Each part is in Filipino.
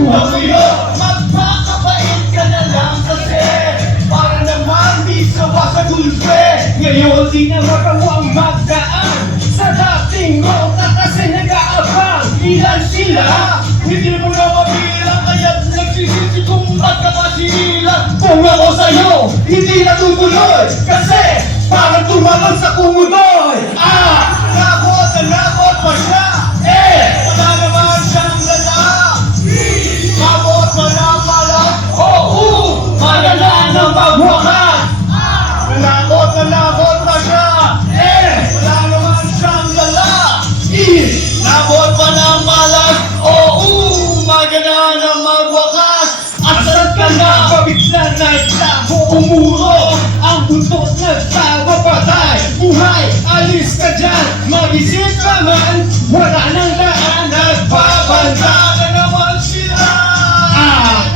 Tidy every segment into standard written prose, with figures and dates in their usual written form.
Huwag magpakabait ka na lang kasi para naman di sawa sa gulpe. Ngayon di na magawang magdaan sa dating rota kasi nag-aabang. Ilan sila? Hindi mo na mabilang kaya't nagsisisi kung ba't ka masinilang. Kung ako sa'yo, hindi natutuloy kasi parang tumalon sa kumudoy. Nakot pa siya. Wala naman siyang lala. Mabot mo na pala. Malala ng pagwakas. Nakot pa siya. Wala naman siyang lala. Nabot pa ng malas. Magana na magwakas. Asan ka na? Pabigla na itago umuro. Ang buntot nagtawa patay. Buhay, alis ka dyan. Mag-isip ka man. Wala nang daan. Nagbabanda ka naman sila.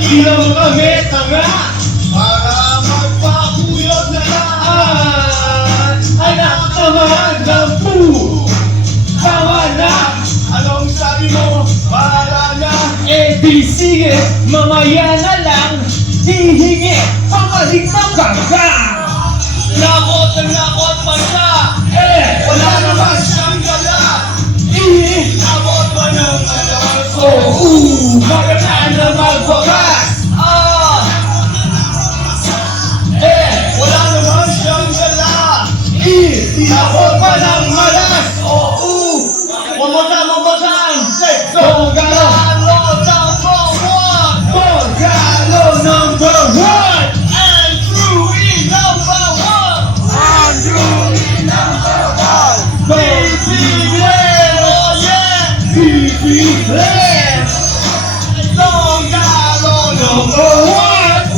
Di naman kami tanga. Para magpakuyod na lang. Anak naman ng puto. Tama na. Anong sabi mo? Bahala na. Di sige, mamaya na lang. Hihingi, pamalig ng gangga. Nakot pa siya. Wala naman siyang gala. Nabot pa ng alas. Maganda na magwakas. Wala naman siyang gala. Nabot pa ng alas. Mamatan. Donggalo number one. Andrew E number one. Baby Glenn, oh yeah. Baby Glenn. Donggalo number one.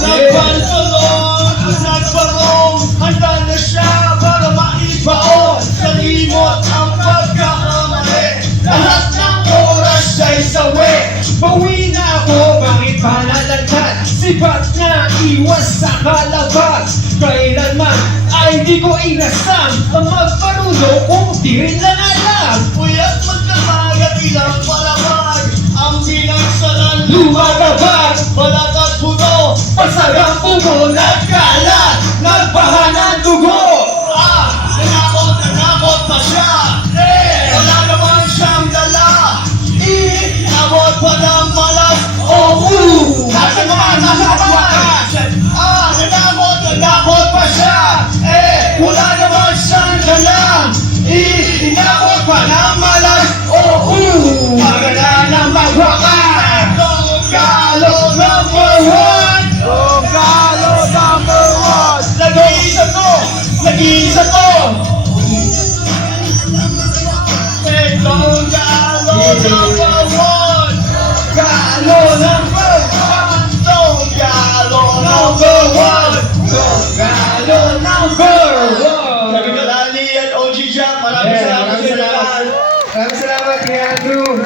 Nagpantalon at nagbarong. Handa na siya para maibaon. Sa limot ang pagkakamali. Lahat ng oras ay sawi. Bawi na ako, bakit ba nalalagad? Sipat na iwas sa kalabag. Kailanman ay di ko inasam ang magparulo kung di rin lang alam. Uya't magkakaya bilang palabag. Ang binagsaran lumagabag. Balat at puto, pasarang pumo, nagkalat. Nagbaha ng dugo. Nakot pa siya. Wala naman siyang dala. Abot pa ng malas. Nasa wakas. Nakot pa siya. Wala naman siyang dala. Inabot pa ng malas. Maganda na magwakas. Donggalo number one. Nag-iisa ko. Donggalo number one. Donggalo number one. Donggalo number one. Donggalo number one. Sabi ka, Ali at OG Jack, maraming salamat. Maraming salamat, Kuya Andrew.